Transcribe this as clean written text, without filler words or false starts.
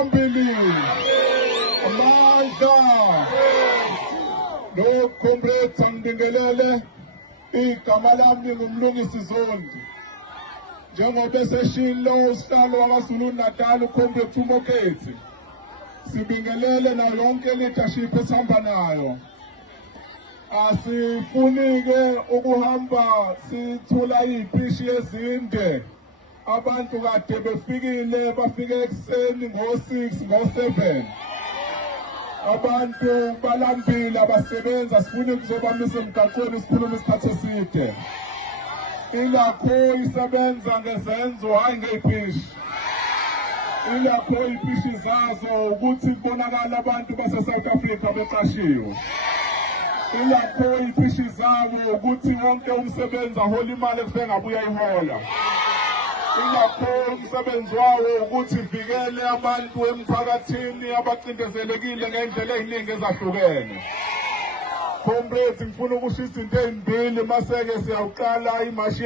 phambili amandla lo comrades angibingelele igama lami ngumlungisi Zondi njengoba eseshilo usihlalo waKwaZulu Natal uComrade Thumokhethi sibingelele na yonke leadership esihamba nayo. Asifuni-ke ukuhamba sithula izipishi ezinde. Abantu kade befikile bafike ekseni ngo-6 ngo-7. Abantu balambile abasebenza asifuni kuzobamisa emgaqweni sikhuluma isikhathi eside. Ilakho isebenza ngezenzo hayi ngey'pishi. Ilakho izipishi zazo ukuthi kubonakala abantu base-South Africa beqashiwe. Ilakho izipishi zabo ukuthi wonke umsebenzi ahola imali ekufike ngabuya ihola. Ilakho umsebenzi wawo ukuthi vikele abantu emphakathini abacindezelekile ngendlela eziningi ezahlukene. Comrades, ngifuna ukusho izinto ezimbili maseke siyawuqala imashi